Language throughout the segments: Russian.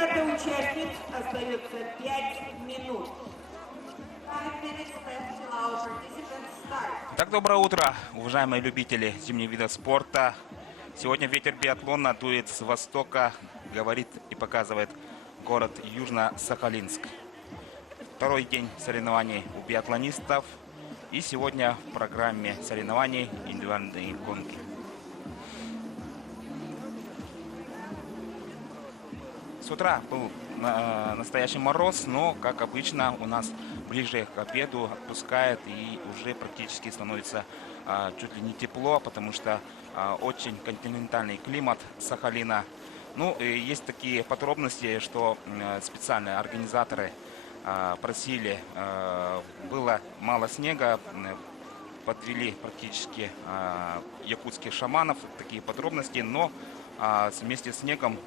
Каждый участник остается 5 минут. Так, доброе утро, уважаемые любители зимних видов спорта. Сегодня ветер биатлона дует с востока, говорит и показывает город Южно-Сахалинск. Второй день соревнований у биатлонистов. И сегодня в программе соревнований индивидуальные гонки. С утра был настоящий мороз, но, как обычно, у нас ближе к обеду отпускает и уже практически становится чуть ли не тепло, потому что очень континентальный климат Сахалина. Ну, и есть такие подробности, что специальные организаторы просили, было мало снега, подвели практически якутских шаманов, такие подробности, но вместе с снегом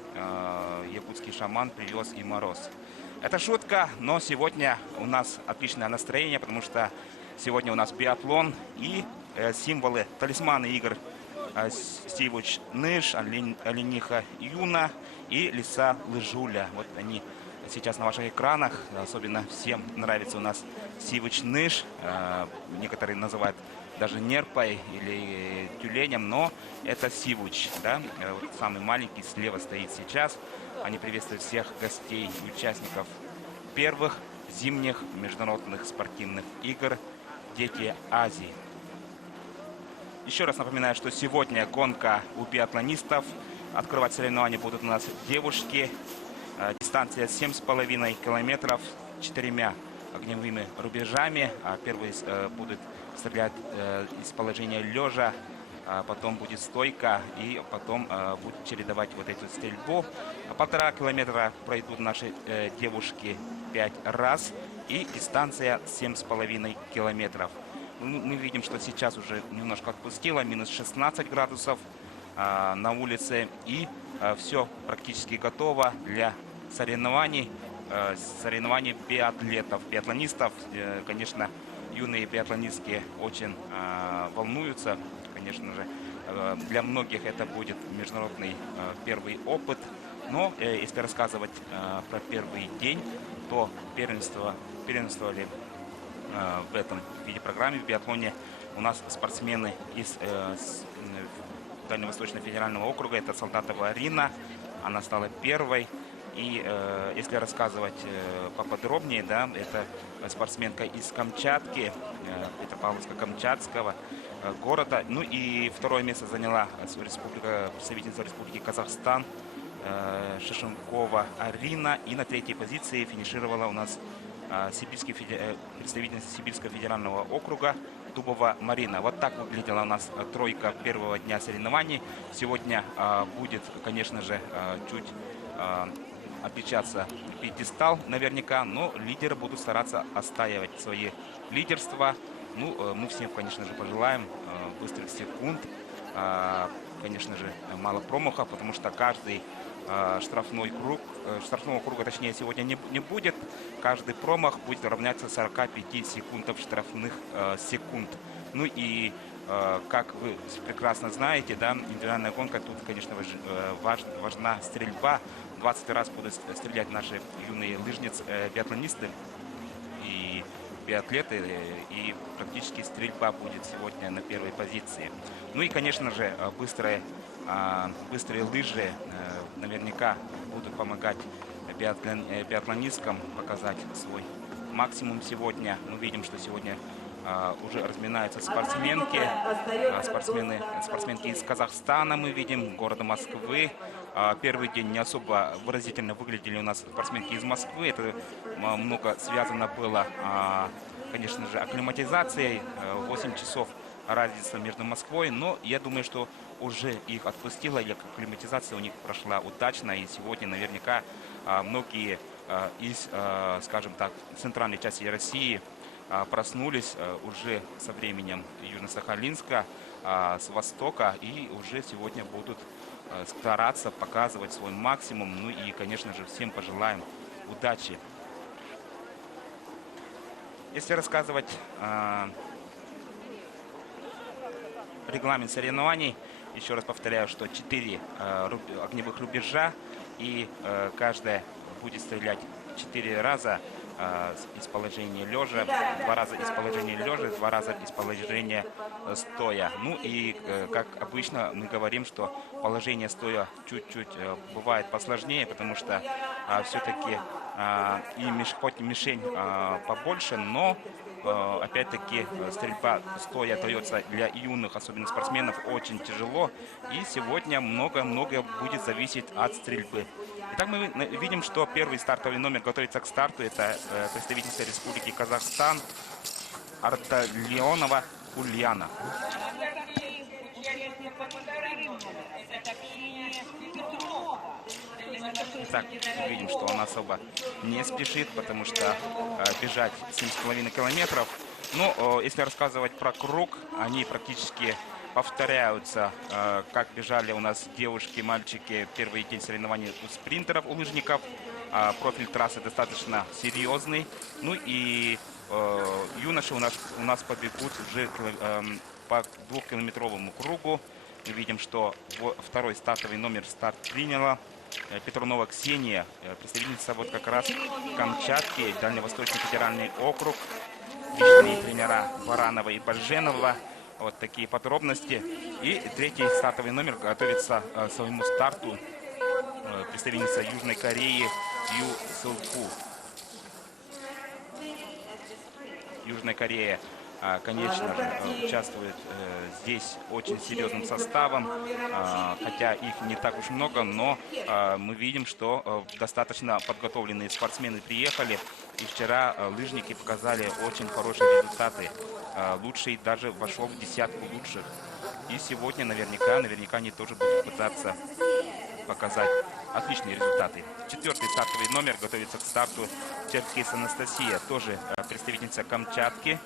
якутский шаман привез и мороз. Это шутка, но сегодня у нас отличное настроение, потому что сегодня у нас биатлон и символы, талисманы игр Сивуч Ныш, Олениха Юна и Лиса Лыжуля. Вот они сейчас на ваших экранах. Особенно всем нравится у нас Сивуч Ныш. Некоторые называют даже нерпой или тюленем, но это Сивуч, да? Вот самый маленький слева стоит сейчас. Они приветствуют всех гостей и участников первых зимних международных спортивных игр «Дети Азии». Еще раз напоминаю, что сегодня гонка у биатлонистов. Открывать соревнования будут у нас девушки. Дистанция 7,5 километров, 4 огневыми рубежами. Первый будет стрелять из положения лежа, потом будет стойка, и потом будет чередовать вот эту стрельбу. 1,5 километра пройдут наши девушки 5 раз, и дистанция 7,5 километров. Мы видим, что сейчас уже немножко отпустило, минус 16 градусов на улице, и все практически готово для соревнований биатлетов, биатлонистов. Конечно, юные биатлонистки очень волнуются. Конечно же, для многих это будет международный первый опыт. Но если рассказывать про первый день, то первенствовали в этом виде программы в биатлоне у нас спортсмены из Дальневосточного федерального округа. Это Солдатова Арина, она стала первой. И если рассказывать поподробнее, да, это спортсменка из Камчатки, это Павловско-Камчатского города. Ну и второе место заняла представительница Республики Казахстан Шишенкова Арина. И на третьей позиции финишировала у нас представительница Сибирского федерального округа Дубова Марина. Вот так выглядела у нас тройка первого дня соревнований. Сегодня будет, конечно же, чуть отличаться пьедестал наверняка, но лидеры будут стараться отстаивать свои лидерства. Ну, мы всем, конечно же, пожелаем быстрых секунд, конечно же, мало промахов, потому что каждый штрафного круга, точнее, сегодня не будет. Каждый промах будет равняться 45 секундам штрафных секунд. Ну и, как вы прекрасно знаете, да, индивидуальная гонка, тут, конечно, важна стрельба. 20 раз будут стрелять наши юные биатлонисты и биатлеты, и практически стрельба будет сегодня на первой позиции. Ну и, конечно же, быстрые лыжи наверняка будут помогать биатлонисткам показать свой максимум сегодня. Мы видим, что сегодня уже разминаются спортсменки из Казахстана, мы видим, города Москвы. Первый день не особо выразительно выглядели у нас спортсменки из Москвы. Это много связано было, конечно же, акклиматизацией. 8 часов разница между Москвой, но я думаю, что уже их отпустила, и акклиматизация у них прошла удачно, и сегодня наверняка многие из, скажем так, центральной части России проснулись уже со временем Южно-Сахалинска, с востока, и уже сегодня будут стараться показывать свой максимум. Ну и, конечно же, всем пожелаем удачи. Если рассказывать регламент соревнований, еще раз повторяю, что 4 огневых рубежа, и каждая будет стрелять 4 раза из положения лежа, 2 раза из положения лежа, 2 раза из положения стоя. Ну и, как обычно, мы говорим, что положение стоя чуть-чуть бывает посложнее, потому что все-таки хоть мишень побольше, но опять-таки стрельба стоя дается для юных, особенно спортсменов, очень тяжело. И сегодня многое будет зависеть от стрельбы. Итак, мы видим, что первый стартовый номер готовится к старту. Это представительница Республики Казахстан Арталионова Ульяна. Так, видим, что он особо не спешит, потому что бежать 7,5 километров. Ну, если рассказывать про круг, они практически повторяются, как бежали у нас девушки, мальчики первый день соревнований у спринтеров, у лыжников. Профиль трассы достаточно серьезный. Ну и юноши у нас побегут уже по 2-километровому кругу. Мы видим, что второй стартовый номер старт приняла. Петрунова Ксения, представительница вот как раз Камчатки, Дальневосточный федеральный округ. Личные тренера Баранова и Бальженова. Вот такие подробности. И третий стартовый номер готовится к своему старту представительница Южной Кореи Ю Сылку. Южная Корея, конечно же, участвует здесь очень серьезным составом, хотя их не так уж много, но мы видим, что достаточно подготовленные спортсмены приехали. И вчера лыжники показали очень хорошие результаты. Лучший даже вошел в десятку лучших. И сегодня наверняка они тоже будут пытаться показать отличные результаты. Четвертый стартовый номер готовится к старту. Черкес Анастасия, тоже представительница Камчатки.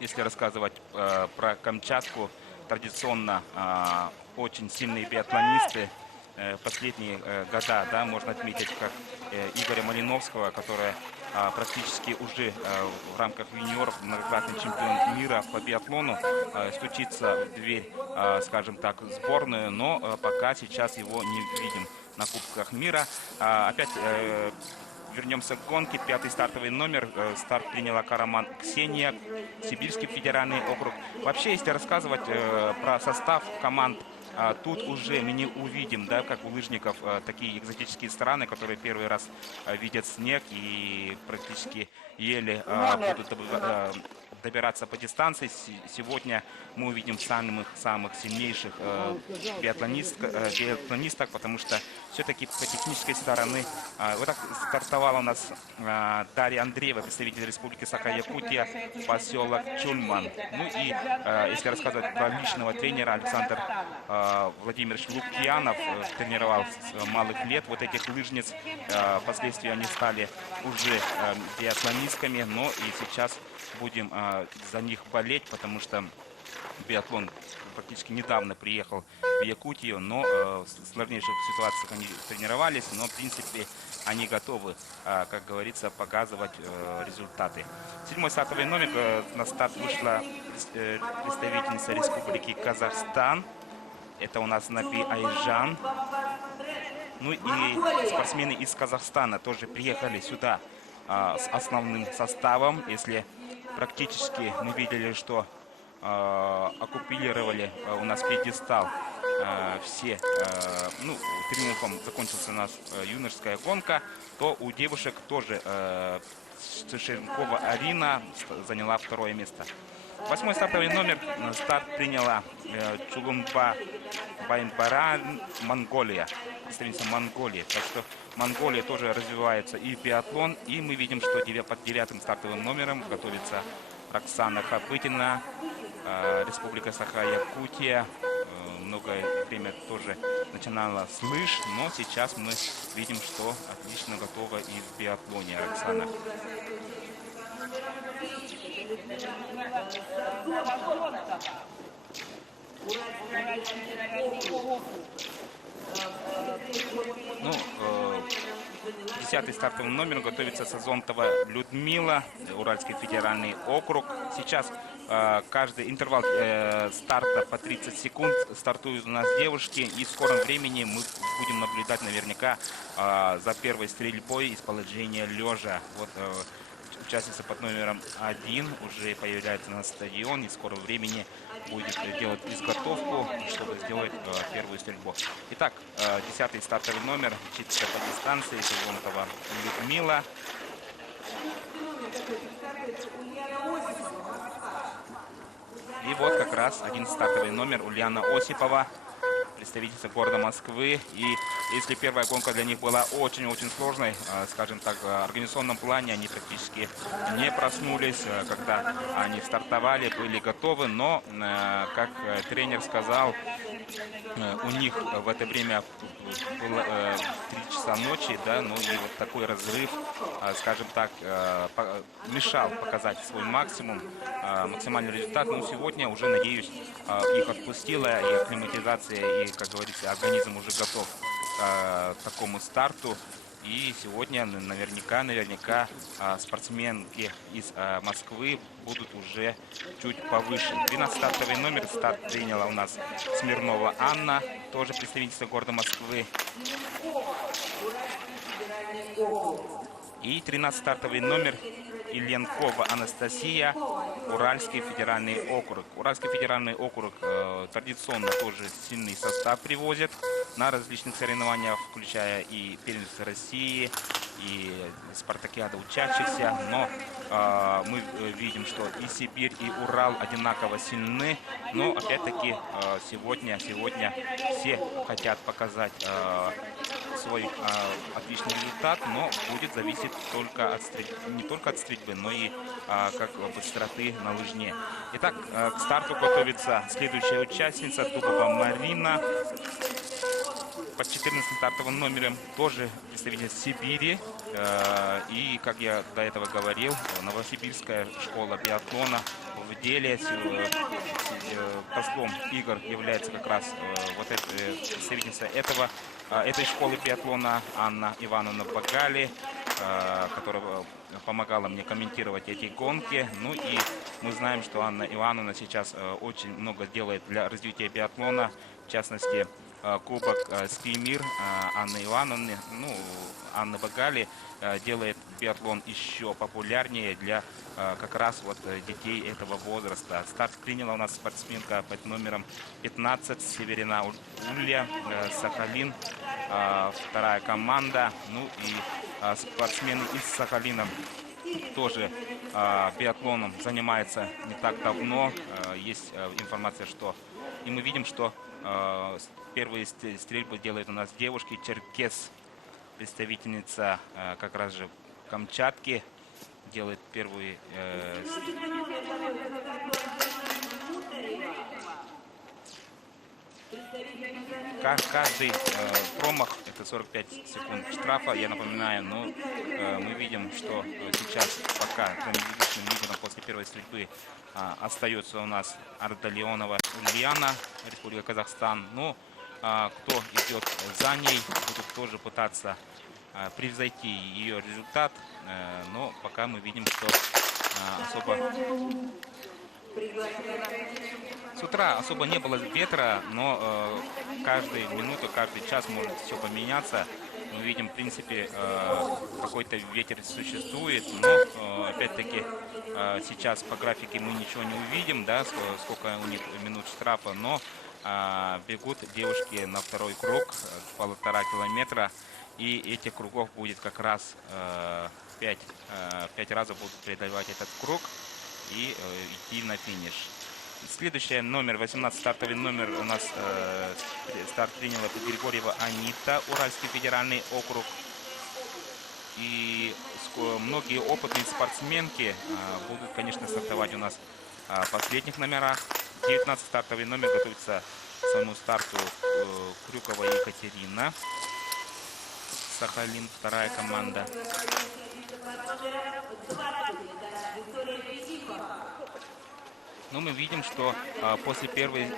Если рассказывать про Камчатку, традиционно очень сильные биатлонисты. Последние года, да, можно отметить, как Игоря Малиновского, который практически уже в рамках юниоров многократный чемпион мира по биатлону, стучится в дверь, скажем так, в сборную, но пока сейчас его не видим на Кубках мира. Опять вернемся к гонке. Пятый стартовый номер. Старт приняла Караман Ксения, Сибирский федеральный округ. Вообще, если рассказывать про состав команд, тут уже мы не увидим, да, как у лыжников, такие экзотические страны, которые первый раз видят снег и практически еле будут добираться по дистанции. Сегодня мы увидим самых сильнейших биатлонисток, потому что все-таки по технической стороны вот так стартовала у нас Дарья Андреева, представитель Республики Саха-Якутия, поселок Чульман. Ну и если рассказывать про личного тренера, Александр Владимирович Лукьянов тренировал с малых лет вот этих лыжниц. Впоследствии они стали уже биатлонистками, но и сейчас будем за них болеть, потому что биатлон практически недавно приехал в Якутию, но в сложнейших ситуациях они тренировались, но в принципе они готовы, как говорится, показывать результаты. Седьмой стартовый номер. На старт вышла представительница Республики Казахстан. Это у нас Напи Айжан. Ну и спортсмены из Казахстана тоже приехали сюда с основным составом. Если практически мы видели, что оккупировали у нас пьедестал все, ну, триумфом закончился у нас юношеская гонка, то у девушек тоже Цышенкова Арина заняла второе место. Восьмой стартовый номер. Старт приняла Чулумба Байнбаран, Монголия, представительница Монголии. Так что Монголия тоже развивается и биатлон. И мы видим, что под 9-м стартовым номером готовится Оксана Хапытина, Республика Саха-Якутия. Многое время тоже начинала с лыж, но сейчас мы видим, что отлично готова и в биатлоне Оксана. Ну, 10-й стартовый номер готовится Сазонтова Людмила, Уральский федеральный округ. Сейчас каждый интервал старта по 30 секунд стартуют у нас девушки. И в скором времени мы будем наблюдать наверняка за первой стрельбой из положения лежа. Вот участница под номером 1 уже появляется на стадионе. И в скором времени будет делать изготовку, чтобы сделать первую стрельбу. Итак, 10-й стартовый номер, чисто по дистанции, Сазонтова Людмила. И вот как раз один стартовый номер Ульяна Осипова, представительница города Москвы. И если первая гонка для них была очень-очень сложной, скажем так, в организационном плане они практически не проснулись, когда они стартовали, были готовы. Но, как тренер сказал, у них в это время было 3 часа ночи, да, ну и вот такой разрыв, скажем так, мешал показать свой максимум, максимальный результат. Но сегодня уже, надеюсь, их отпустила, и акклиматизация, и, как говорится, организм уже готов к такому старту. И сегодня наверняка спортсменки из Москвы будут уже чуть повыше. 12 стартовый номер, старт приняла у нас Смирнова Анна, тоже представительница города Москвы. И 13 стартовый номер Ильенкова Анастасия, Уральский федеральный округ. Уральский федеральный округ традиционно тоже сильный состав привозит на различных соревнованиях, включая и первенство России, и спартакиада учащихся. Но мы видим, что и Сибирь, и Урал одинаково сильны. Но опять-таки сегодня все хотят показать свой отличный результат, но будет зависеть только от не только от стрельбы, но и как быстроты на лыжне. Итак, к старту готовится следующая участница Дубова Марина под 14 стартовым номером, тоже представитель Сибири. И, как я до этого говорил, Новосибирская школа биатлона в деле. Послом игр является как раз вот эта представительница этой школы биатлона Анна Ивановна Багали, которая помогала мне комментировать эти гонки. Ну и мы знаем, что Анна Ивановна сейчас очень много делает для развития биатлона, в частности, кубок «Скимир» Анны Ивановны, Анны Багали, делает биатлон еще популярнее для как раз вот детей этого возраста. Старт приняла у нас спортсменка под номером 15 Северина Улья, Сахалин, вторая команда. Ну и спортсмены из Сахалина тоже биатлоном занимается не так давно. Есть информация, что... И мы видим, что первые стрельбы делают у нас девушки. Черкес, представительница как раз же Камчатки, делает первые каждый промах это 45 секунд штрафа, я напоминаю. Но мы видим, что сейчас пока единственным лидером после первой стрельбы остается у нас Ардалионова Ульяна, Республика Казахстан. Но кто идет за ней, будут тоже пытаться превзойти ее результат, но пока мы видим, что особо с утра особо не было ветра, но каждую минуту, каждый час может все поменяться. Мы видим, в принципе, какой-то ветер существует, но опять-таки сейчас по графике мы ничего не увидим, да, сколько у них минут штрафа, но бегут девушки на второй круг, 1,5 километра, и этих кругов будет как раз 5 разов будут преодолевать этот круг и идти на финиш. Следующий номер, 18 стартовый номер, у нас старт приняла Григорьева Анита, Уральский федеральный округ. И многие опытные спортсменки будут, конечно, стартовать у нас в последних номерах. 19 стартовый номер готовится к своему старту Крюкова Екатерина, Сахалин, вторая команда. Но мы видим, что после первой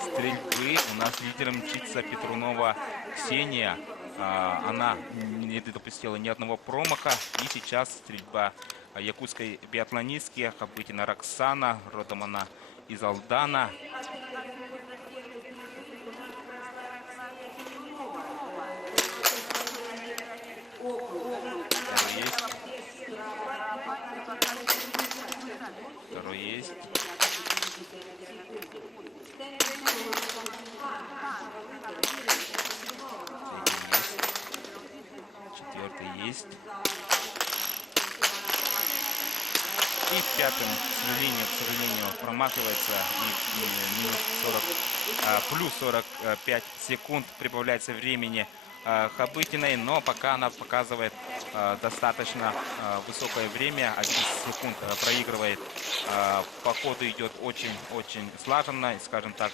стрельбы у нас лидером мчится Петрунова Ксения, Она не допустила ни одного промаха. И сейчас стрельба якутской биатлонистки Хабытина Роксана. Родом она из Алдана. Второй есть. Четвертый есть. И пятым, к сожалению, промахивается. И минус 40, плюс 45 секунд прибавляется времени Хабытиной, но пока она показывает достаточно высокое время, 11 секунд проигрывает. По ходу идет очень слаженно, скажем так,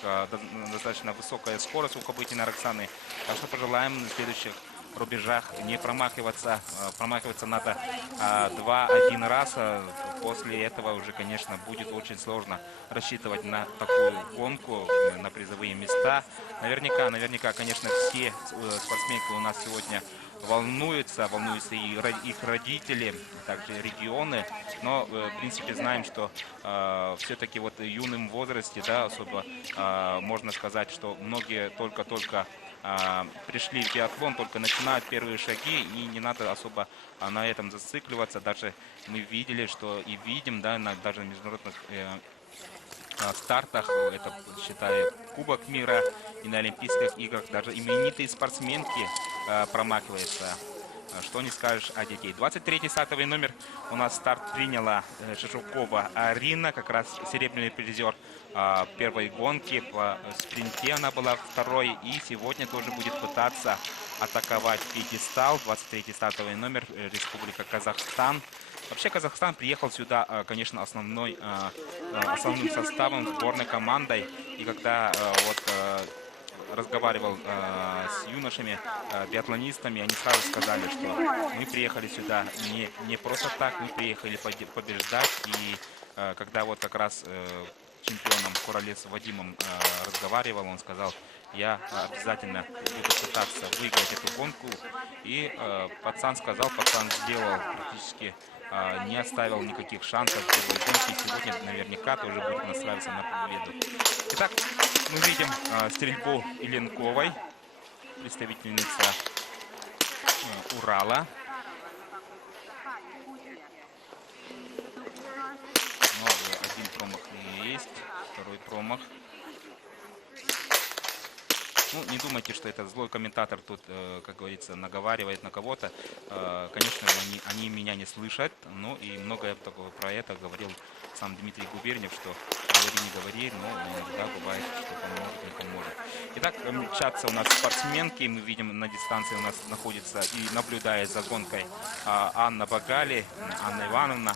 достаточно высокая скорость у Хабытиной Роксаны. Так что пожелаем на следующих рубежах не промахиваться. Промахиваться надо 2-1 раз. После этого уже, конечно, будет очень сложно рассчитывать на такую гонку, на призовые места. Наверняка, конечно, все спортсменки у нас сегодня волнуются и их родители, также регионы. Но, в принципе, знаем, что все-таки вот в юном возрасте, да, особо можно сказать, что многие только-только пришли в биатлон, только начинают первые шаги, и не надо особо на этом зацикливаться. Даже мы видели, что и видим, да, даже на международных стартах, это, считаю, Кубок мира, и на Олимпийских играх даже именитые спортсменки промахиваются. Что не скажешь о детей. 23-й стартовый номер у нас старт приняла Шишукова Арина, как раз серебряный призер первой гонки. По спринте она была второй, и сегодня тоже будет пытаться атаковать пьедестал. 23-й стартовый номер, Республика Казахстан. Вообще Казахстан приехал сюда, конечно, основным составом, сборной командой. И когда разговаривал с юношами, биатлонистами, они сразу сказали, что мы приехали сюда не просто так, мы приехали побеждать. И когда вот как раз чемпионом Куралес Вадимом разговаривал, он сказал: я обязательно буду пытаться выиграть эту гонку. И пацан сделал практически, не оставил никаких шансов в этой гонке. Сегодня наверняка тоже будет настраиваться на победу. Итак, мы видим стрельбу Еленковой, представительница Урала. Но один промах есть, второй промах. Ну, не думайте, что это злой комментатор тут, как говорится, наговаривает на кого-то. Конечно, они меня не слышат. Ну и многое про это говорил сам Дмитрий Губерниев, что не говори, но иногда бывает, что поможет, не поможет. Итак, мчатся у нас спортсменки. Мы видим, на дистанции у нас находится и наблюдает за гонкой Анна Багали, Анна Ивановна.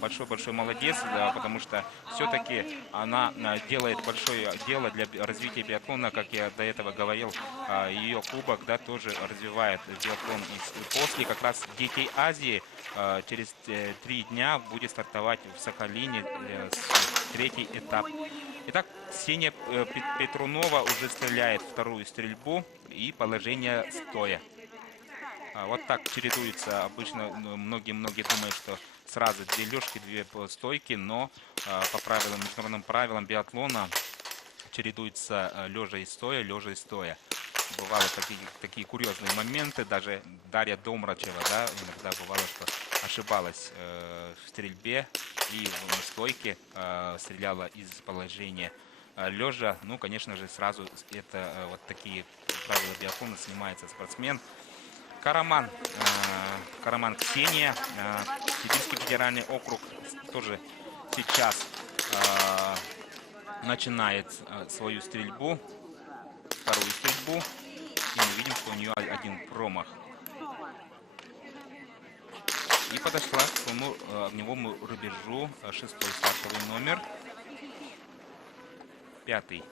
Большой молодец, да, потому что все-таки она делает большое дело для развития биатлона. Как я до этого говорил, ее кубок, да, тоже развивает биатлон. И после как раз Детей Азии через 3 дня будет стартовать в Сахалине третий этап. Итак, Ксения Петрунова уже стреляет вторую стрельбу и положение стоя. Вот так чередуется. Обычно многие думают, что сразу 2 лёжки, 2 стойки, но по правилам, международным правилам биатлона чередуется лежа и стоя, лежа и стоя. Бывали такие курьезные моменты. Даже Дарья Домрачева, да, иногда бывало, что ошибалась в стрельбе и в стойке стреляла из положения лежа. Ну, конечно же, сразу это вот такие правила биатлона снимается спортсмен. Караман Ксения, Сибирский федеральный округ, тоже сейчас начинает свою стрельбу, вторую стрельбу. И мы видим, что у нее один промах. И подошла к своему огневому рубежу 6-й стартовый номер, 5-й.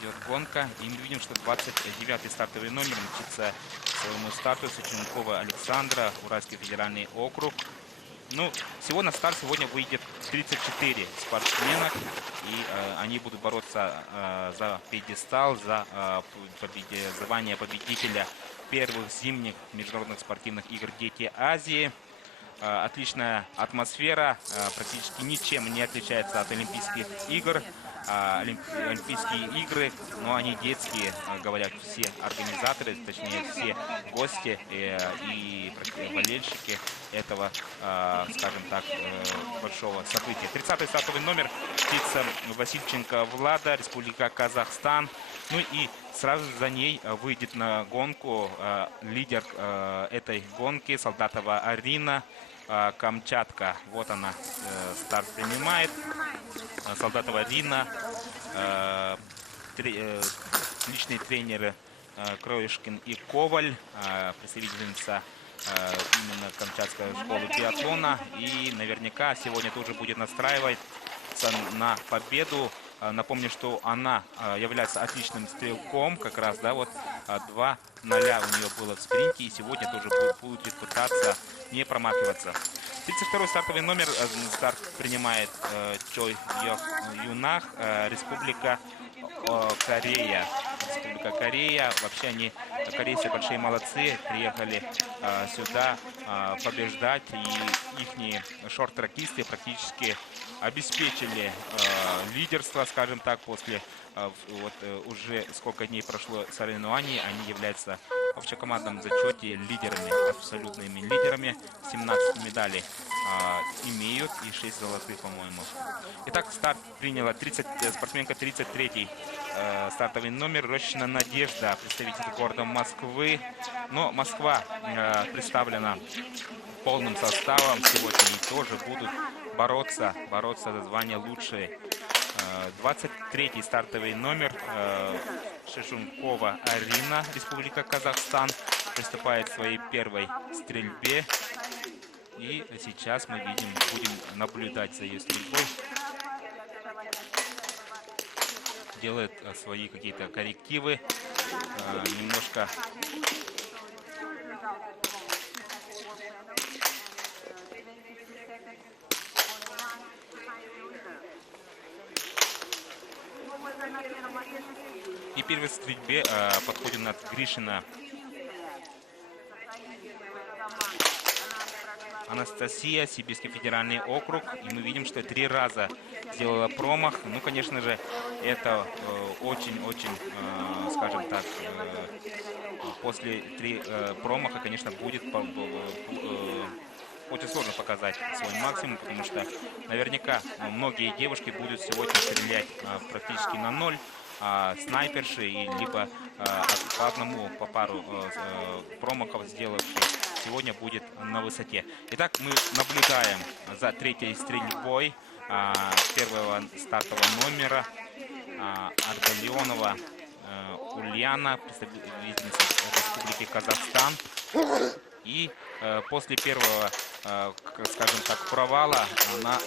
Идет гонка, и мы видим, что 29-й стартовый номер мчится к своему старту Сыченкова Александра, Уральский федеральный округ. Ну, всего на старт сегодня выйдет 34 спортсменок, и они будут бороться за пьедестал, за звание победителя первых зимних международных спортивных игр «Дети Азии». Отличная атмосфера, практически ничем не отличается от Олимпийских игр. Олимпийские игры, но они детские, говорят все организаторы, точнее все гости и болельщики этого, скажем так, большого события. 30-й стартовый номер, птица Васильченко Влада, Республика Казахстан. Ну и сразу за ней выйдет на гонку лидер этой гонки, Солдатова Арина, Камчатка. Вот она старт принимает. Солдатова Арина, личные тренеры Кроешкин и Коваль, представительница именно Камчатской школы биатлона. И наверняка сегодня тоже будет настраиваться на победу. Напомню, что она является отличным стрелком, как раз, да, вот 2-0 у нее было в спринте, и сегодня тоже будет пытаться не промахиваться. 32-й стартовый номер, старт принимает Чой Юнах, Республика Корея. Республика Корея. Вообще они, корейцы, большие молодцы, приехали сюда побеждать, и ихние шорт-трекисты практически обеспечили лидерство, скажем так, после вот уже сколько дней прошло соревнований. Они являются в общекомандном зачете лидерами, абсолютными лидерами. 17 медалей имеют и 6 золотых, по-моему. Итак, старт приняла спортсменка 33-й стартовый номер, Рощина Надежда, представитель города Москвы. Но Москва представлена полным составом. Сегодня они тоже будут бороться за звание лучшей. 23-й стартовый номер, Шишункова Арина, Республика Казахстан, приступает к своей первой стрельбе. И сейчас мы будем наблюдать за ее стрельбой. Делает свои какие-то коррективы, немножко и первой стрельбе подходим от Гришина Анастасия, Сибирский федеральный округ. И мы видим, что 3 раза сделала промах. Ну, конечно же, это очень-очень, скажем так, после 3 промаха, конечно, будет очень сложно показать свой максимум, потому что наверняка многие девушки будут сегодня стрелять практически на 0. Снайперши, и либо по одному, по пару промахов сделавшие, сегодня будет на высоте. Итак, мы наблюдаем за 3-й стрельбой первого стартового номера Ардалионова Ульяна, представительница Республики Казахстан. И после первого, скажем так, провала она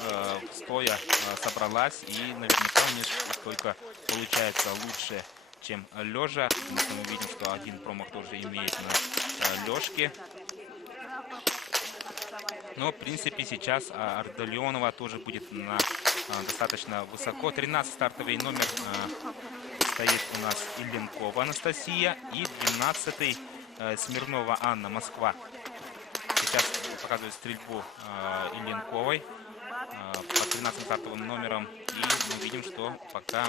стоя собралась, и наверняка у нее только получается лучше, чем лежа. Потому что мы видим, что один промах тоже имеет на лёжке. Но, в принципе, сейчас Ардалионова тоже будет достаточно высоко. 13-й стартовый номер стоит у нас Ильенкова Анастасия и 12-й Смирнова Анна, Москва. Сейчас показывает стрельбу Ильенковой по 13 стартовым номерам. И мы видим, что пока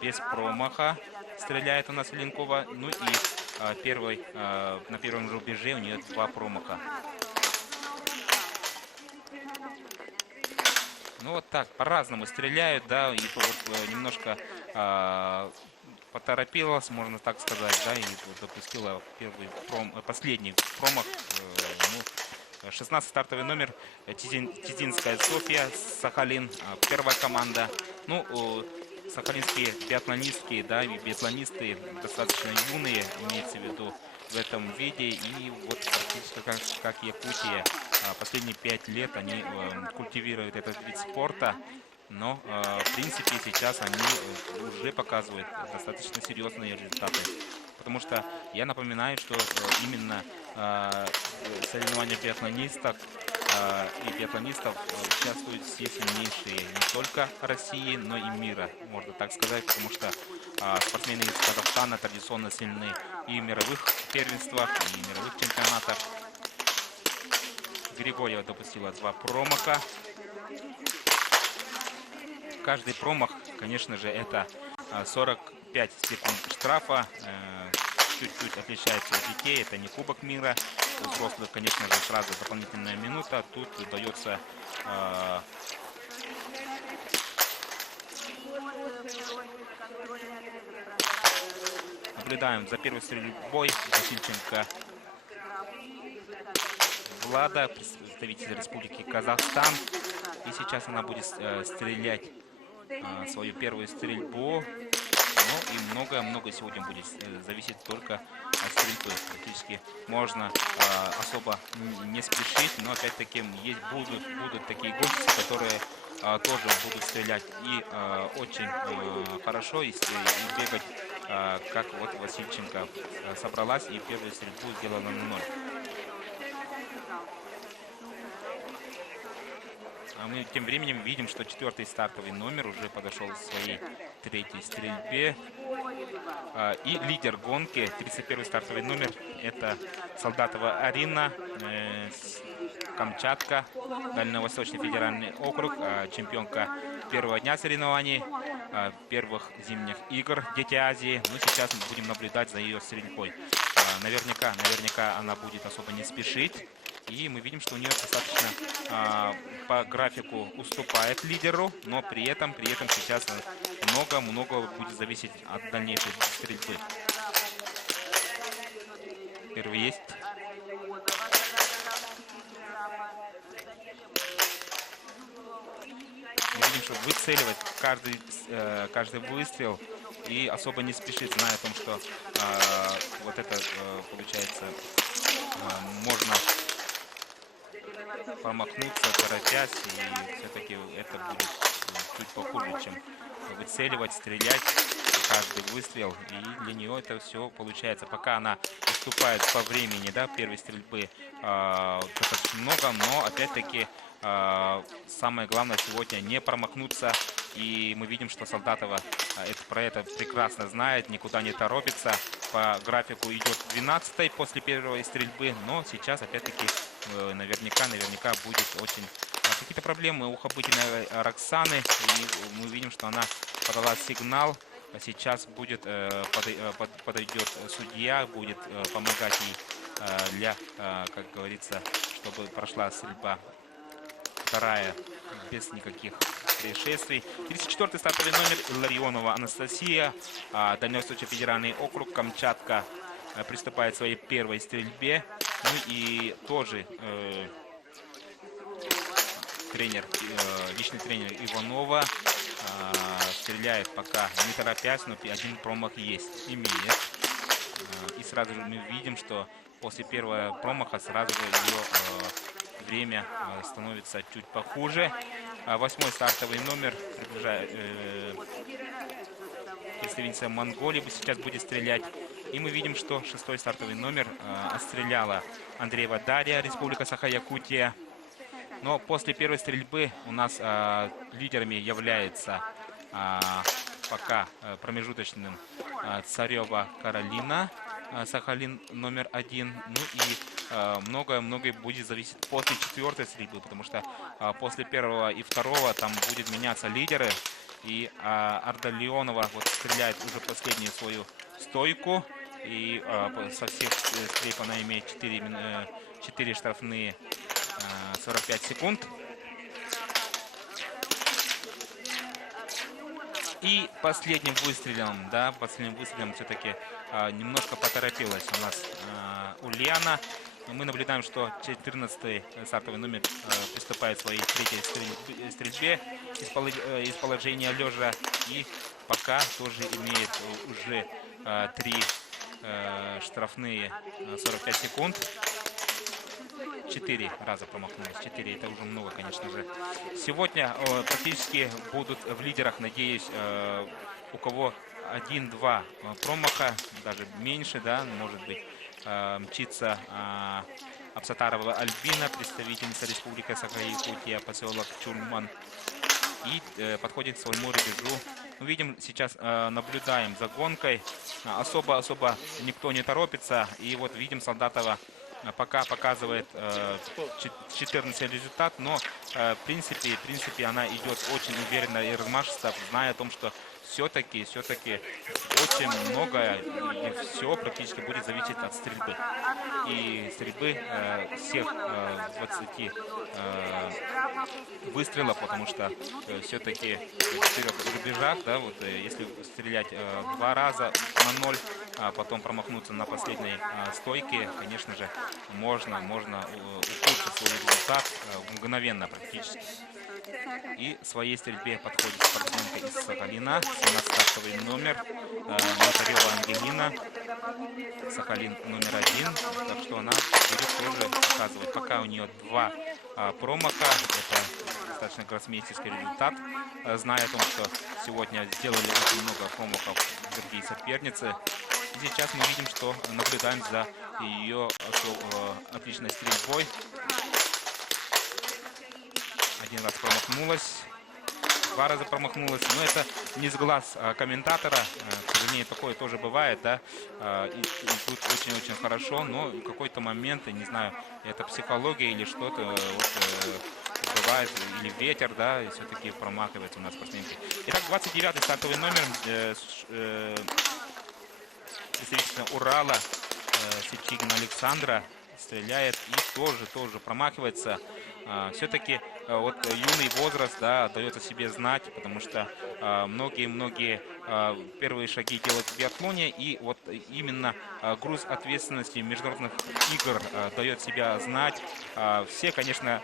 без промаха стреляет у нас Ильенкова. Ну и на первом рубеже у нее 2 промаха. Ну вот так, по-разному стреляют, да, и вот немножко поторопилась, можно так сказать, да, и допустила последний промах. 16-й стартовый номер, Тизинская Софья, Сахалин, первая команда. Ну, сахалинские биатлонистки, да, и биатлонисты достаточно юные, имеется в виду в этом виде. И вот практически как Якутия, последние 5 лет они культивируют этот вид спорта. Но, в принципе, сейчас они уже показывают достаточно серьезные результаты. Потому что я напоминаю, что именно соревнования биатлонистов и биатлонистов участвуют все сильнейшие не только России, но и мира, можно так сказать, потому что спортсмены из Казахстана традиционно сильны и в мировых первенствах, и в мировых чемпионатах. Григорьева допустила 2 промаха. Каждый промах, конечно же, это 45 секунд штрафа. Чуть-чуть отличается от детей. Это не Кубок мира. У взрослых, конечно же, сразу дополнительная минута. Тут дается наблюдаем за первой стрельбой Васильченко Влада, представитель Республики Казахстан. И сейчас она будет стрелять свою первую стрельбу. Ну и многое-многое сегодня будет зависеть только от стрельбы. Практически можно особо не спешить, но опять-таки будут такие гонщицы, которые тоже будут стрелять и очень хорошо, и бегать, как вот Васильченко собралась и первую стрельбу сделала на 0. А мы тем временем видим, что 4-й стартовый номер уже подошел к своей 3-й стрельбе. И лидер гонки, 31-й стартовый номер, это Солдатова Арина, Камчатка, Дальневосточный федеральный округ, чемпионка первого дня соревнований, первых зимних игр Дети Азии. Ну, сейчас мы будем наблюдать за ее стрельбой. Наверняка она будет особо не спешить. И мы видим, что у нее достаточно по графику уступает лидеру, но при этом сейчас много будет зависеть от дальнейшей стрельбы. Первый есть. Мы видим, что выцеливать каждый выстрел и особо не спешить, зная о том, что вот это получается можно промахнуться, торопясь, и все-таки это будет чуть похуже, чем выцеливать, стрелять каждый выстрел. И для нее это все получается. Пока она уступает по времени, да, первой стрельбы достаточно много, но опять-таки самое главное сегодня не промахнуться. И мы видим, что Солдатова про это прекрасно знает, никуда не торопится. По графику идет 12-й после первой стрельбы, но сейчас опять-таки наверняка будет очень какие-то проблемы у Хабытиной Роксаны. И мы видим, что она подала сигнал. Сейчас подойдет судья, будет помогать ей для, как говорится, чтобы прошла стрельба вторая без никаких происшествий. 34-й стартовый номер Ларионова Анастасия, Дальневосточный федеральный округ, Камчатка, приступает к своей первой стрельбе. Ну и тоже личный тренер Иванова стреляет пока не торопясь, но один промах имеет. И сразу же мы видим, что после первого промаха сразу же ее время становится чуть похуже. 8-й стартовый номер представительница Монголии сейчас будет стрелять. И мы видим, что 6-й стартовый номер отстреляла Андреева Дарья, Республика Саха-Якутия. Но после первой стрельбы у нас лидерами является пока промежуточным Царева Каролина, Сахалин номер 1. Ну и многое будет зависеть после 4-й стрельбы, потому что после первого и второго там будет меняться лидеры. И Ардалионова вот стреляет уже последнюю свою стойку. И со всех стрельб она имеет 4 штрафные 45 секунд. И последним выстрелом все-таки немножко поторопилась у нас Ульяна. Мы наблюдаем, что 14-й стартовый номер приступает к своей 3-й стрельбе из положения лежа. И пока тоже имеет уже 3 штрафные 45 секунд. 4 раза промахнулась. 4 это уже много, конечно же. Сегодня практически будут в лидерах, надеюсь, у кого 1-2 промаха, даже меньше, да, может быть, мчится Абсатарова Альбина, представительница Республики Саха-Якутия, поселок Чурман. И подходит к своему рубежу. Мы видим, сейчас наблюдаем за гонкой. Особо никто не торопится. И вот видим, Солдатова пока показывает 14 результат, но в принципе она идет очень уверенно и размашисто, зная о том, что все-таки очень многое и все практически будет зависеть от стрельбы. И стрельбы всех 20 выстрелов, потому что все-таки в 4 рубежах, да, вот если стрелять 2 раза на 0, а потом промахнуться на последней стойке, конечно же, можно ухудшить свой результат мгновенно практически. И в своей стрельбе подходит спортсменка из Сахалина, 17-стартовый номер, Нотарева Ангелина, Сахалин номер 1, так что она будет тоже показывать. Пока у нее 2 промаха, это достаточно гроссмейстерский результат, зная о том, что сегодня сделали очень много промахов другие соперницы. И сейчас мы видим, что наблюдаем за ее отличной стрельбой. Один раз промахнулась, 2 раза промахнулась, но это не с глаз комментатора, к сожалению, такое тоже бывает, да, и тут очень-очень хорошо, но в какой-то момент, я не знаю, это психология или что-то, вот, бывает, или ветер, да, и все-таки промахивается у нас спортсменки. Итак, 29-й стартовый номер, представительница Урала, Сечигина Александра, стреляет и тоже промахивается. Все-таки вот юный возраст, да, дает о себе знать, потому что многие первые шаги делают в биатлоне, и вот именно груз ответственности международных игр дает себя знать. Все, конечно,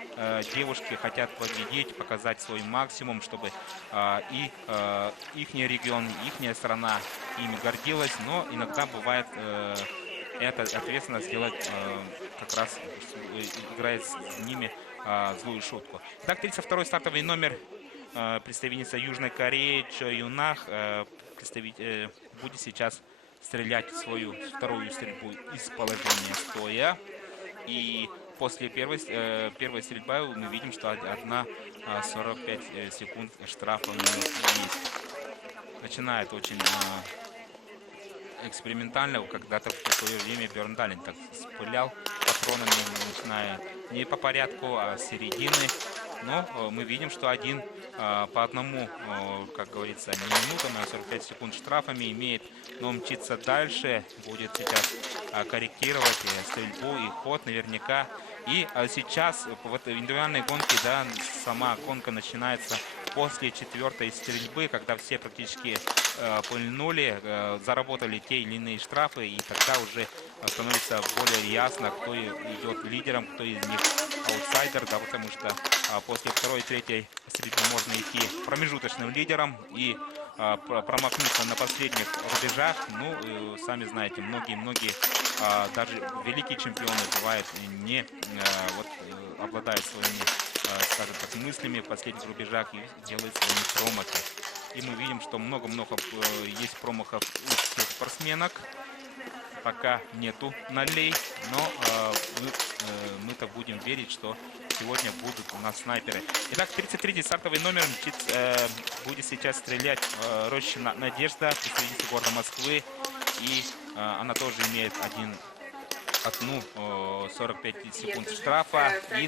девушки хотят победить, показать свой максимум, чтобы и их регион, их страна ими гордилась, но иногда бывает эта ответственность делать как раз играет с ними злую шутку. Итак, 32-й стартовый номер, представительница Южной Кореи Чо Юнах, будет сейчас стрелять свою вторую стрельбу из положения стоя. И после первой стрельбы мы видим, что 45 секунд штрафа есть. Начинает очень экспериментально, когда-то в свое время Бьерн Далин так спылял патронами, начиная не по порядку, а с середины. Но мы видим, что один по одному, как говорится, не минутам, а 45 секунд штрафами имеет, но мчится дальше, будет сейчас корректировать стрельбу и ход наверняка. И сейчас в этой индивидуальной гонке, да, сама гонка начинается после 4-й стрельбы, когда все практически пыльнули, заработали те или иные штрафы, и тогда уже становится более ясно, кто идет лидером, кто из них аутсайдер, да, потому что после 2-й, 3-й стрельбы можно идти промежуточным лидером и промахнуться на последних рубежах. Ну, сами знаете, многие даже великие чемпионы бывают не обладают своими, скажем так, мыслями в последних рубежах и делают свои промахи. И мы видим, что много-много есть промахов у всех спортсменок. Пока нету нолей, но мы-то будем верить, что сегодня будут у нас снайперы. Итак, 33-й стартовый номер будет сейчас стрелять Рощина Надежда, представительница города Москвы. И она тоже имеет одну 45 секунд штрафа. И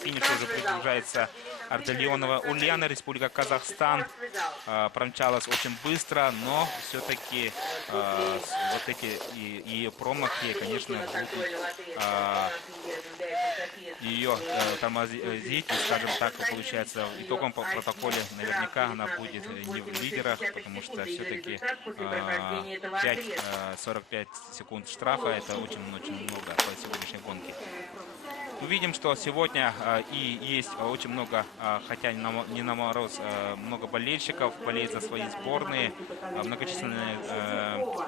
финиш уже приближается. Ардалионова Ульяна, Республика Казахстан, промчалась очень быстро, но все-таки вот эти ее промахи, конечно, будут ее тормозить, скажем так, получается, в итоговом протоколе наверняка она будет не в лидерах, потому что все-таки 45 секунд штрафа — это очень-очень много по сегодняшней гонке. Увидим, что сегодня и есть очень много, хотя не на мороз, много болельщиков, болеют за свои сборные. Многочисленные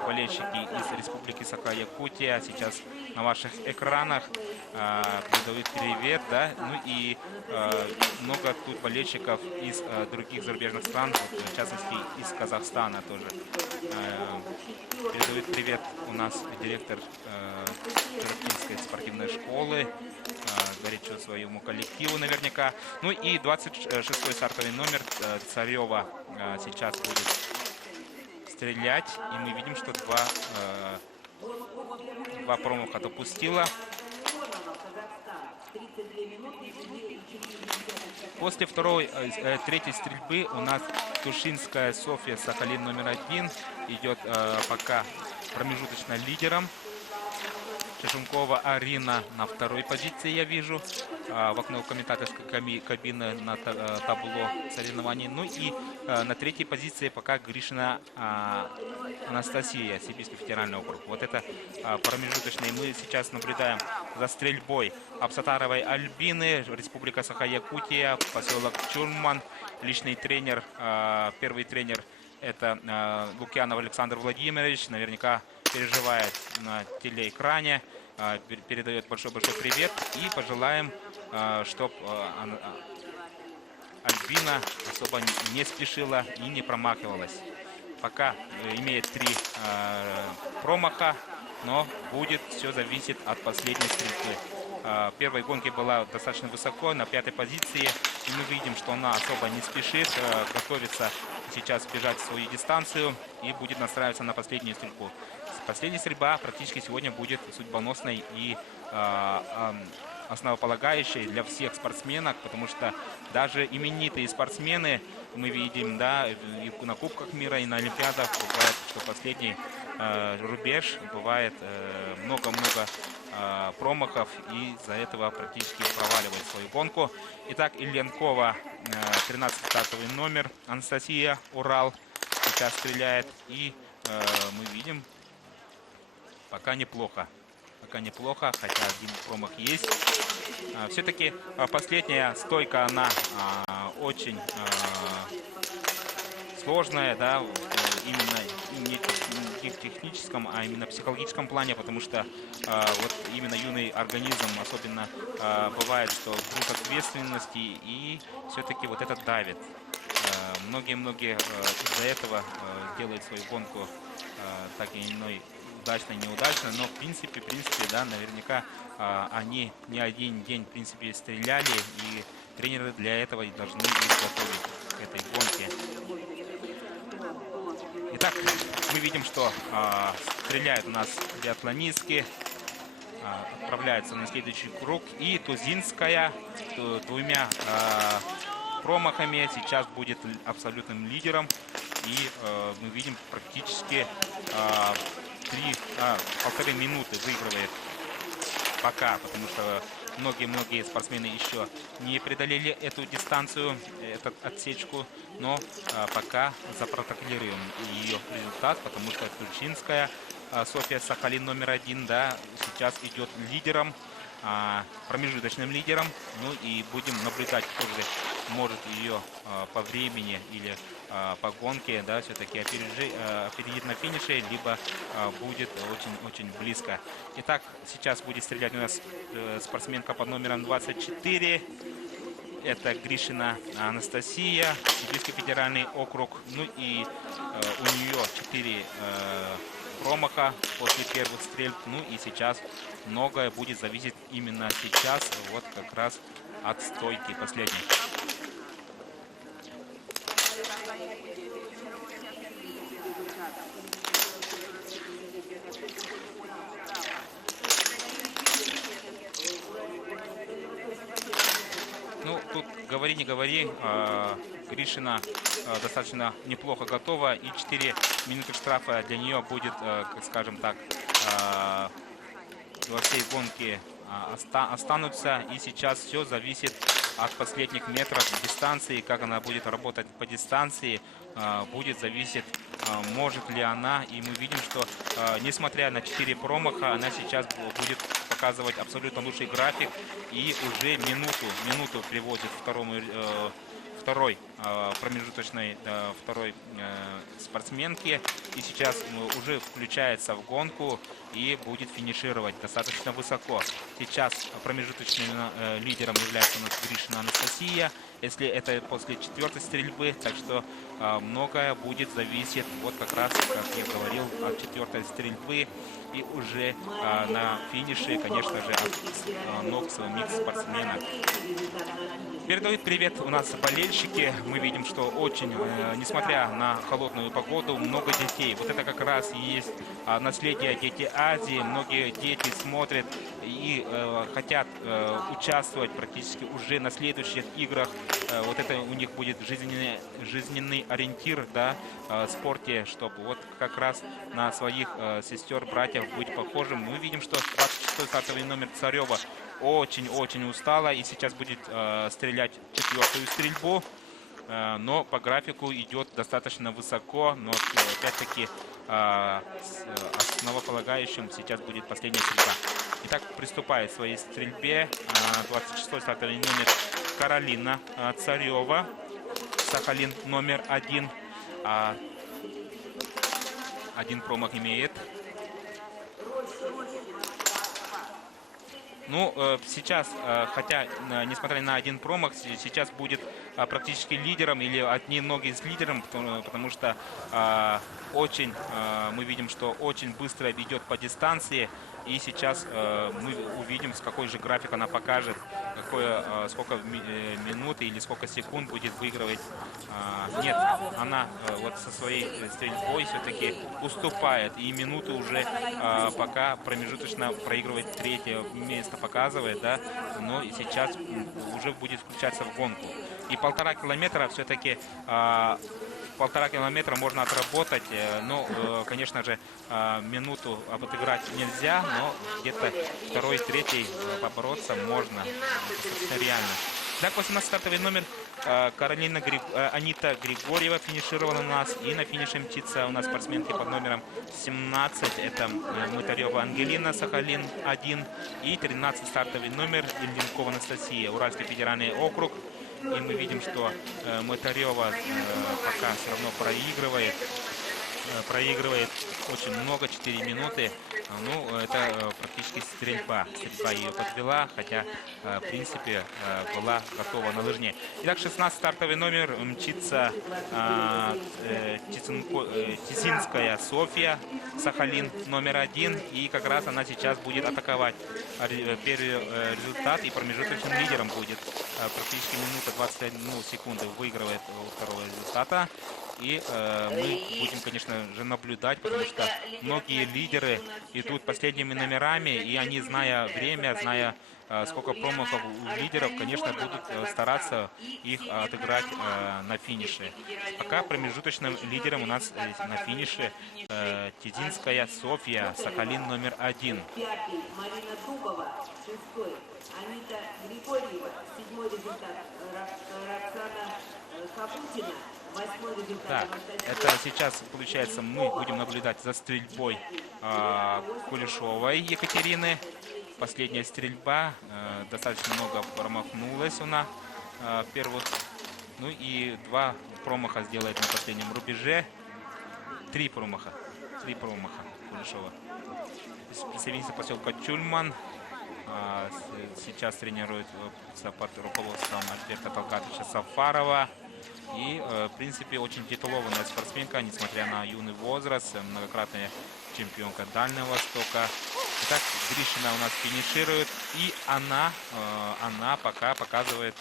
болельщики из Республики Саха-Якутия сейчас на ваших экранах передают привет, да, ну и много тут болельщиков из других зарубежных стран, вот, в частности из Казахстана тоже. Передают привет у нас директор Туркинской спортивной школы. Горячо своему коллективу наверняка. Ну и 26-й стартовый номер Царева сейчас будет стрелять. И мы видим, что два промаха допустила. После третьей стрельбы у нас Тушинская Софья Сахалин номер 1 идет пока промежуточно лидером. Шишункова Арина на второй позиции, я вижу, в окно комментаторской кабины на табло соревнований. Ну и на третьей позиции пока Гришина Анастасия, Сибирский федеральный округ. Вот это промежуточные. Мы сейчас наблюдаем за стрельбой Абсатаровой Альбины, Республика Саха-Якутия, поселок Чурман. Личный тренер, первый тренер — это Лукьянов Александр Владимирович. Наверняка переживает на телеэкране, передает большой-большой привет. И пожелаем, чтобы Альбина особо не спешила и не промахивалась. Пока имеет 3 промаха, но будет все зависит от последней стрельбы. В первой гонке была достаточно высоко, на 5-й позиции. И мы видим, что она особо не спешит, готовится сейчас бежать свою дистанцию и будет настраиваться на последнюю стрельбу. Последняя стрельба практически сегодня будет судьбоносной и основополагающей для всех спортсменок, потому что даже именитые спортсмены, мы видим, да, и на Кубках мира, и на Олимпиадах бывает, что последний рубеж бывает много-много промахов, и из-за этого практически проваливает свою гонку. Итак, Ильенкова, 13-й стартовый номер, Анастасия Урал сейчас стреляет, и мы видим, пока неплохо. Пока неплохо, хотя один промах есть. Все-таки последняя стойка, она очень сложная, да, именно не в техническом, а именно в психологическом плане, потому что вот именно юный организм, особенно бывает, что груз ответственности, и все-таки вот это давит. Многие из-за этого делают свою гонку так или иной удачно, неудачно, но в принципе, да, наверняка они не один день, в принципе, стреляли, и тренеры для этого и должны их готовить к этой гонке. Итак, мы видим, что стреляют у нас биатлонистки, отправляются на следующий круг, и Тузинская двумя промахами сейчас будет абсолютным лидером, и мы видим практически 1,5 минуты выигрывает пока, потому что многие спортсмены еще не преодолели эту дистанцию, эту отсечку, но пока запротоколируем ее результат, потому что Тульчинская Софья Сахалин номер 1, да, сейчас идет лидером, промежуточным лидером. Ну и будем наблюдать, кто же может ее по времени или по гонке, да, все-таки опередит на финише, либо будет очень близко. Итак, сейчас будет стрелять у нас спортсменка под номером 24. Это Гришина Анастасия, Сибирский федеральный округ. Ну и у нее 4 промаха после первых стрельб. Ну и сейчас многое будет зависеть именно сейчас, вот как раз от стойки последней. Ну, тут говори не говори, Гришина достаточно неплохо готова, и 4 минуты штрафа для нее будет, как скажем так, во всей гонке останутся. И сейчас все зависит от последних метров дистанции, как она будет работать по дистанции, будет зависеть, может ли она. И мы видим, что несмотря на 4 промаха, она сейчас будет показывать абсолютно лучший график, и уже минуту приводит второй промежуточной второй спортсменки. И сейчас уже включается в гонку и будет финишировать достаточно высоко. Сейчас промежуточным лидером является у нас Гришина Анастасия. Если это после 4-й стрельбы, так что многое будет зависеть вот как раз, как я говорил, от 4-й стрельбы и уже на финише, конечно же, от ног самих спортсменок. Передают привет у нас болельщики. Мы видим, что очень, несмотря на холодную погоду, много детей. Вот это как раз и есть наследие Дети Азии. Многие дети смотрят и хотят участвовать практически уже на следующих играх. Вот это у них будет жизненный ориентир, да, в спорте, чтобы вот как раз на своих сестер, братьев быть похожим. Мы видим, что 26-й стартовый номер Царева очень-очень устала и сейчас будет стрелять 4-ю стрельбу. Но по графику идет достаточно высоко, но опять-таки основополагающим сейчас будет последняя стрельба. Итак, приступает к своей стрельбе 26-й стартовый номер Каролина Царева, Сахалин номер 1. Один промах имеет. Ну, сейчас, хотя, несмотря на один промах, сейчас будет практически лидером или одни ноги с лидером, потому что очень, мы видим, что очень быстро ведет по дистанции. И сейчас мы увидим, с какой же график она покажет, сколько минут или сколько секунд будет выигрывать. Нет, она вот со своей стрельбой все-таки уступает. И минуты уже пока промежуточно проигрывает, 3-е место показывает, да, но и сейчас уже будет включаться в гонку. И 1,5 километра все-таки... 1,5 километра можно отработать, но, конечно же, минуту отыграть нельзя, но где-то 2-й, 3-й побороться можно, реально. Так, 18-стартовый номер Анита Григорьева финишировала у нас, и на финише мчится у нас спортсменки под номером 17, это Мытарева Ангелина, Сахалин 1, и 13-й стартовый номер Ильинкова Анастасия, Уральский федеральный округ. И мы видим, что Мытарева пока все равно проигрывает очень много, 4 минуты. Ну, это практически стрельба. Стрельба ее подвела, хотя, в принципе, была готова на лыжне. Итак, 16-й стартовый номер мчится Тисинская Софья, Сахалин номер 1. И как раз она сейчас будет атаковать первый результат. И промежуточным лидером будет практически минута 21 секунды выигрывает второго результата. И мы будем, конечно же, наблюдать, потому что многие лидеры идут последними номерами, и они, зная время, зная, сколько промахов у лидеров, конечно, будут стараться их отыграть на финише. Пока промежуточным лидером у нас на финише Тизинская Софья, Сахалин номер 1. Марина Дубова, 6-й. Анита Григорьева, 7-й результат. Роксана Капутина. Так, это сейчас, получается, мы будем наблюдать за стрельбой Кулешовой Екатерины. Последняя стрельба, достаточно много промахнулась она первых. Ну и 2 промаха сделает на последнем рубеже. 3 промаха Кулешова. Представительница поселка Тюльман. Сейчас тренируется под руководством Альберта Толкатовича Сафарова. И, в принципе, очень титулованная спортсменка, несмотря на юный возраст, многократная чемпионка Дальнего Востока. Итак, Гришина у нас финиширует, и она пока показывает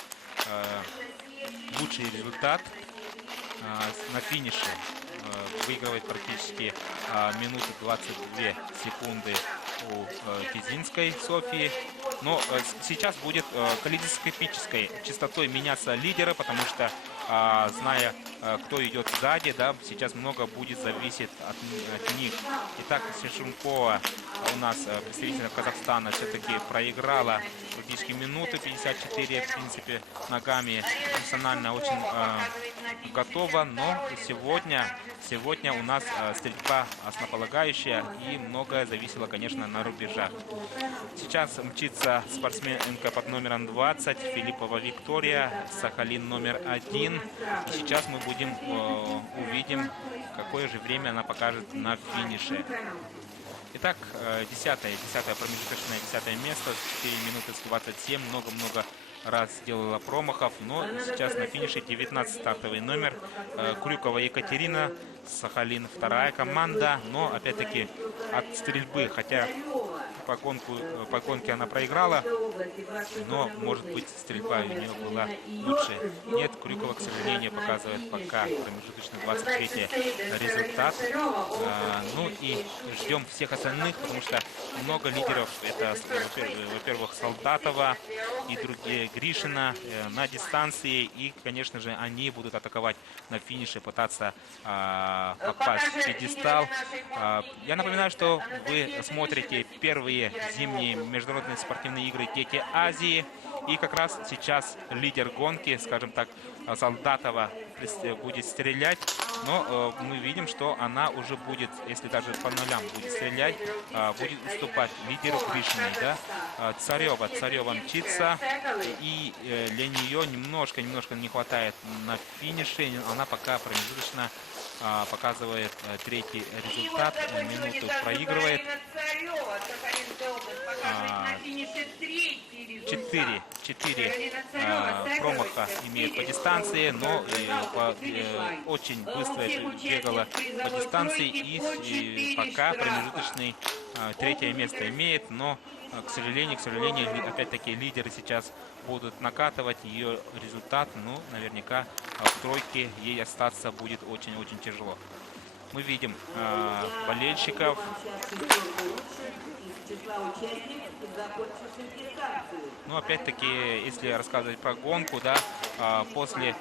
лучший результат на финише. Выигрывает практически минуту 22 секунды у Тизинской Софии. Но сейчас будет калейдоскопической частотой меняться лидеры, потому что зная, кто идет сзади, да, сейчас много будет зависеть от них. Итак, Сешункова у нас, представитель Казахстана, все-таки проиграла практически минуты 54, в принципе, ногами. Профессионально очень готова, но сегодня у нас стрельба основополагающая, и многое зависело, конечно, на рубежах. Сейчас мчится спортсменка под номером 20 Филиппова Виктория, Сахалин номер 1. И сейчас мы увидим, какое же время она покажет на финише. Итак, 10-е промежуточное 10-е место, 4 минуты 27, много-много раз сделала промахов, но сейчас на финише 19 стартовый номер, Крюкова Екатерина, Сахалин вторая команда, но опять-таки от стрельбы, хотя по гонке она проиграла, но, может быть, стрельба у нее была лучше. Нет, Крюкова, к сожалению, показывает пока промежуточный 23-й результат. Ну и ждем всех остальных, потому что много лидеров. Это, во-первых, Солдатова и другие, Гришина на дистанции. И, конечно же, они будут атаковать на финише, пытаться попасть в пьедестал. Я напоминаю, что вы смотрите первые зимние международные спортивные игры «Дети Азии». И как раз сейчас лидер гонки, скажем так, Солдатова будет стрелять. Но мы видим, что она уже будет, если даже по нулям будет стрелять, будет уступать лидеру Гришиной. Да? Царева мчится. И для нее немножко не хватает на финише. Она пока промежуточно показывает третий результат. Минуту проигрывает. 4 промаха имеет по дистанции, но очень быстро бегала по дистанции и пока промежуточный третье место имеет, но, к сожалению, опять-таки лидеры сейчас будут накатывать ее результат, ну, наверняка в тройке ей остаться будет очень-очень тяжело. Мы видим болельщиков. Ну, опять-таки, если рассказывать про гонку, да, после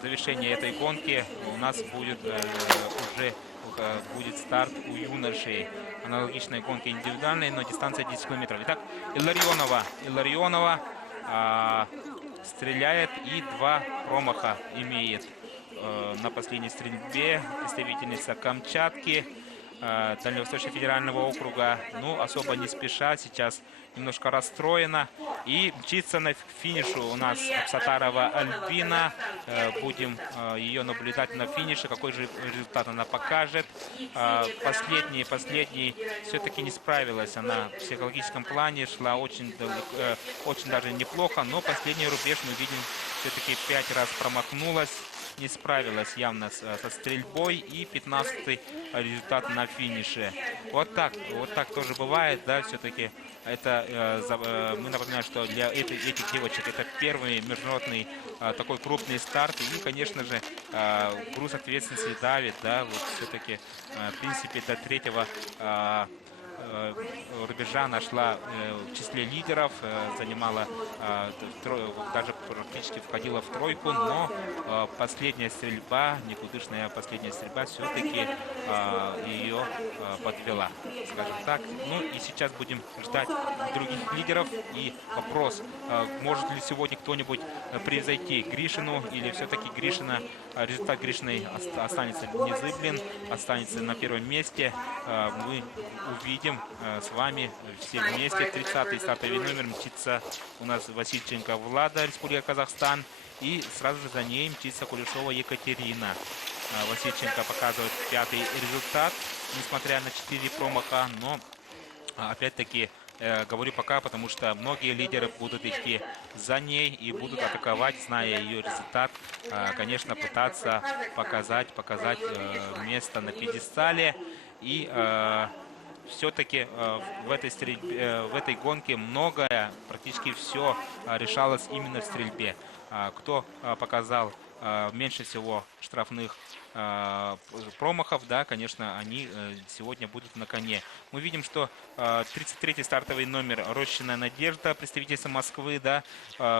завершения этой гонки у нас будет старт у юношей. Аналогичной гонки индивидуальной, но дистанция 10 километров. Итак, Илларионова стреляет и 2 промаха имеет на последней стрельбе. Представительница Камчатки, Дальневосточного федерального округа, ну, особо не спеша, сейчас немножко расстроена. И мчится на финишу у нас Сатарова Альбина. Будем ее наблюдать на финише, какой же результат она покажет. Последний все-таки не справилась она в психологическом плане, шла очень даже неплохо, но последний рубеж мы видим, все-таки 5 раз промахнулась. Не справилась явно со стрельбой, и 15-й результат на финише. Вот так тоже бывает, да, все-таки это мы напоминаем, что для этих девочек это первый международный такой крупный старт, и, конечно же, груз ответственности давит, да, вот все-таки, в принципе, до третьего рубежа нашла в числе лидеров, занимала, даже практически входила в тройку, но последняя стрельба, никудышная последняя стрельба все-таки ее подвела, скажем так. Ну и сейчас будем ждать других лидеров. И вопрос, может ли сегодня кто-нибудь превзойти Гришину, или все-таки результат Гришиной останется незыблем, останется на первом месте. Мы увидим с вами все вместе. 30-й стартовый номер мчится у нас Васильченко Влада, Республика Казахстан. И сразу же за ней мчится Кулешова Екатерина. Васильченко показывает 5-й результат, несмотря на 4 промаха. Но опять-таки говорю пока, потому что многие лидеры будут идти за ней и будут атаковать, зная ее результат. Конечно, пытаться показать место на пьедестале. И все-таки в этой гонке многое, практически все решалось именно в стрельбе. Кто показал меньше всего штрафных промахов, да, конечно, они сегодня будут на коне. Мы видим, что 33-й стартовый номер Рощиная Надежда, представительница Москвы, да,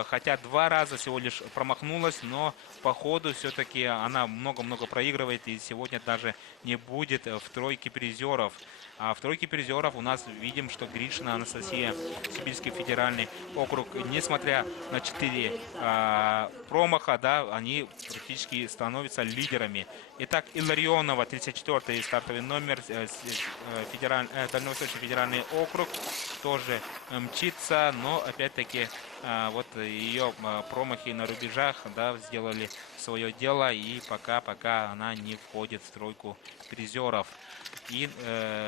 хотя 2 раза всего лишь промахнулась, но по ходу все-таки она много-много проигрывает и сегодня даже не будет в тройке призеров. А в тройке призеров у нас видим, что Гришина Анастасия, Сибирский федеральный округ, несмотря на 4 промаха, да, они практически становятся лидерами. Итак, Илларионова, 34-й стартовый номер, Дальневосточный федеральный округ, тоже мчится, но опять-таки вот ее промахи на рубежах, да, сделали свое дело, и пока она не входит в тройку призеров. И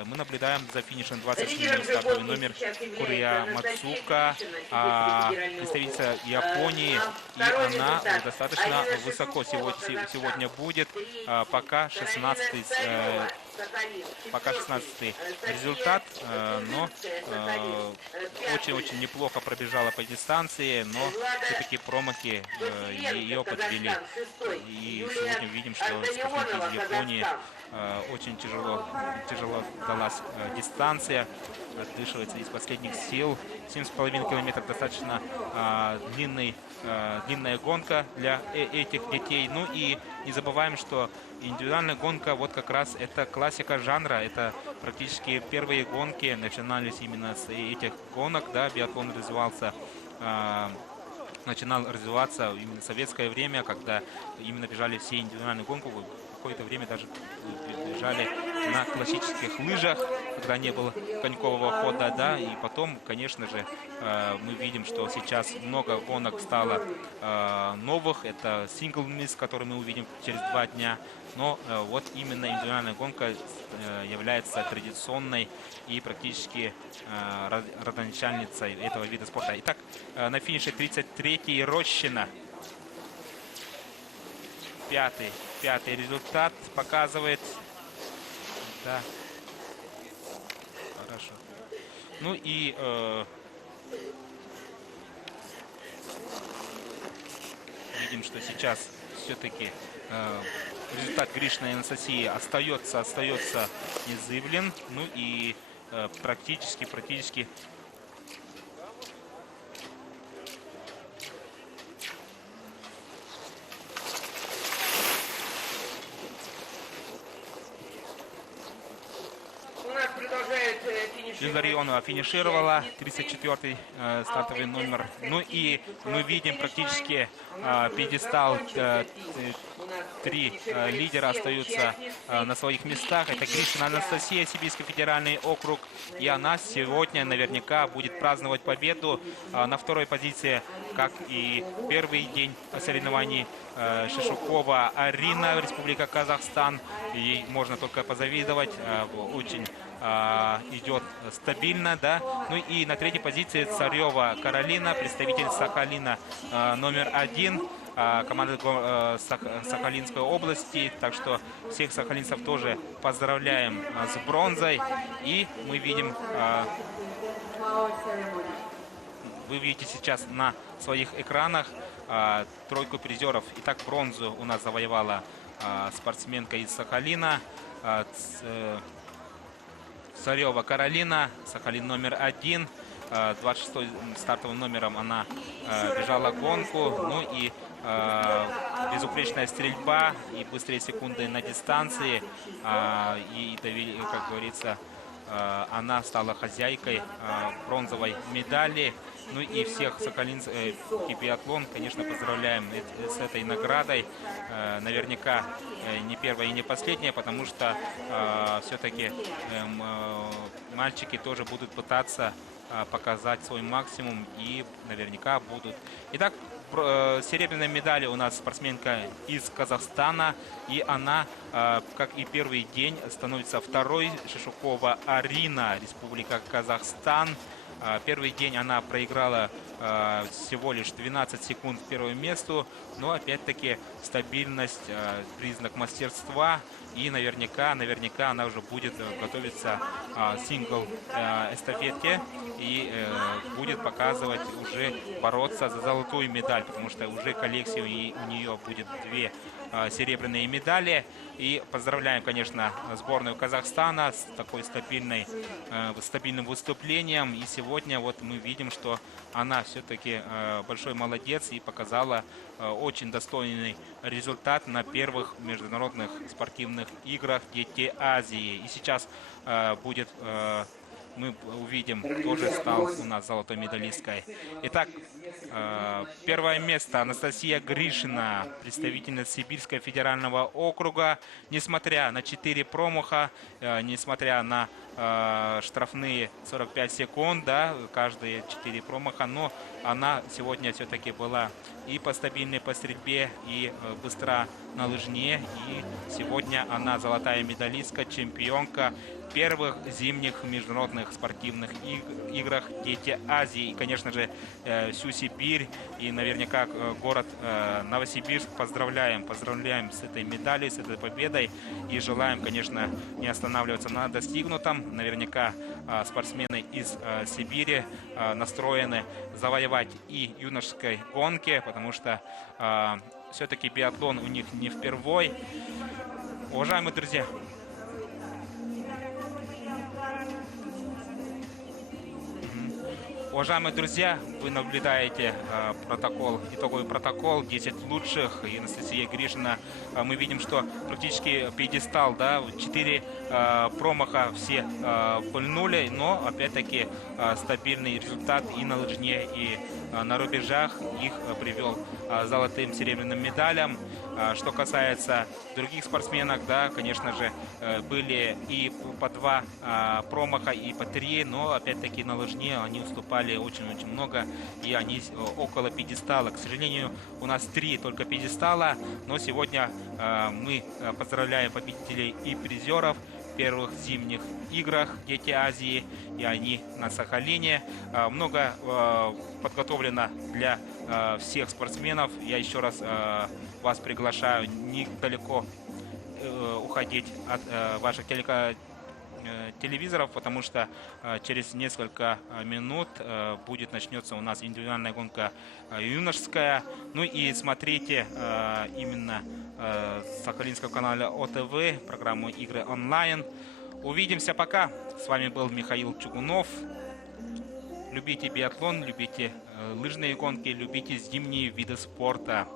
мы наблюдаем за финишем 27-й стартовый номер Курия Мацука, представительница Японии, и она достаточно высоко сегодня будет, пока 16-й результат, но очень-очень неплохо пробежала по дистанции, но все-таки промахи ее подвели. И сегодня видим, что спортсменки из Японии очень тяжело далась дистанция, отдышивается из последних сил. 7,5 километров достаточно длинная гонка для этих детей. Ну и не забываем, что индивидуальная гонка вот как раз это классика жанра. Это практически первые гонки начинались именно с этих гонок. Да, биатлон начинал развиваться именно в советское время, когда именно бежали все индивидуальные гонки. Какое-то время даже бежали на классических лыжах, когда не было конькового хода, да, и потом, конечно же, мы видим, что сейчас много гонок стало новых, это сингл-мисс, который мы увидим через 2 дня, но вот именно индивидуальная гонка является традиционной и практически родоначальницей этого вида спорта. Итак, на финише 33-й Рощина. Пятый результат показывает. Да. Хорошо. Ну и видим, что сейчас все-таки результат Гришиной Анастасии остается незыблен. Ну и практически Илларионова финишировала, 34-й стартовый номер. Ну и мы видим практически пьедестал. 3 лидера остаются на своих местах. Это Гришина Анастасия, Сибирский федеральный округ. И она сегодня наверняка будет праздновать победу. На второй позиции, как и первый день соревнований, Шишукова Арина, Республика Казахстан. Ей можно только позавидовать. Очень идет стабильно, да. Ну и на третьей позиции Царева Каролина, представитель Сахалина номер 1, команды Сахалинской области. Так что всех сахалинцев тоже поздравляем с бронзой. И мы видим, вы видите сейчас на своих экранах тройку призеров. Итак, бронзу у нас завоевала спортсменка из Сахалина, Царева Каролина, Сахалин номер 1. 26-й стартовым номером она бежала гонку. Ну и безупречная стрельба и быстрые секунды на дистанции. И, как говорится, она стала хозяйкой бронзовой медали. Ну и всех сахалинцев биатлон, конечно, поздравляем с этой наградой. Наверняка не первая и не последняя, потому что все-таки мальчики тоже будут пытаться показать свой максимум и наверняка будут. Итак, серебряные медали у нас спортсменка из Казахстана, и она, как и первый день, становится второй. Шишукова Арина, Республика Казахстан. Первый день она проиграла всего лишь 12 секунд первому месту, но опять-таки стабильность, признак мастерства. И наверняка она уже будет готовиться сингл эстафете и будет показывать, уже бороться за золотую медаль, потому что уже коллекция у нее будет 2 серебряные медали. И поздравляем, конечно, сборную Казахстана с такой стабильным выступлением. И сегодня вот мы видим, что она все-таки большой молодец и показала очень достойный результат на первых международных спортивных играх «Дети Азии». И сейчас будет... мы увидим, тоже стал у нас золотой медалисткой. Итак, первое место Анастасия Гришина, представительница Сибирского федерального округа. Несмотря на 4 промаха, несмотря на штрафные 45 секунд, да, каждые 4 промаха, но она сегодня все-таки была и по стабильной по стрельбе, и быстра на лыжне. И сегодня она золотая медалистка, чемпионка первых зимних международных спортивных играх «Дети Азии». И, конечно же, всю Сибирь и наверняка город Новосибирск поздравляем с этой медалью, с этой победой. И желаем, конечно, не останавливаться на достигнутом. Наверняка спортсмены из Сибири настроены завоевать и юношеской гонки, потому что все-таки биатлон у них не впервой. Уважаемые друзья, вы наблюдаете итоговый протокол 10 лучших. И Анастасия Гришина, мы видим, что практически пьедестал, да, 4 промаха все пыльнули, но опять-таки стабильный результат и на лыжне, и на рубежах их привел золотым, серебряным медалям. Что касается других спортсменок, да, конечно же, были и по 2 промаха, и по 3, но опять-таки на лыжне они уступали очень-очень много, и они около пьедестала. К сожалению, у нас 3 только пьедестала, но сегодня мы поздравляем победителей и призеров первых зимних играх «Дети Азии», и они на Сахалине. Много подготовлено для всех спортсменов. Я еще раз вас приглашаю недалеко уходить от ваших телевизоров, потому что через несколько минут начнется у нас индивидуальная гонка юношеская. Ну и смотрите именно с Сахалинского канала ОТВ программу «Игры онлайн». Увидимся, пока. С вами был Михаил Чугунов. Любите биатлон, любите лыжные гонки, любите зимние виды спорта.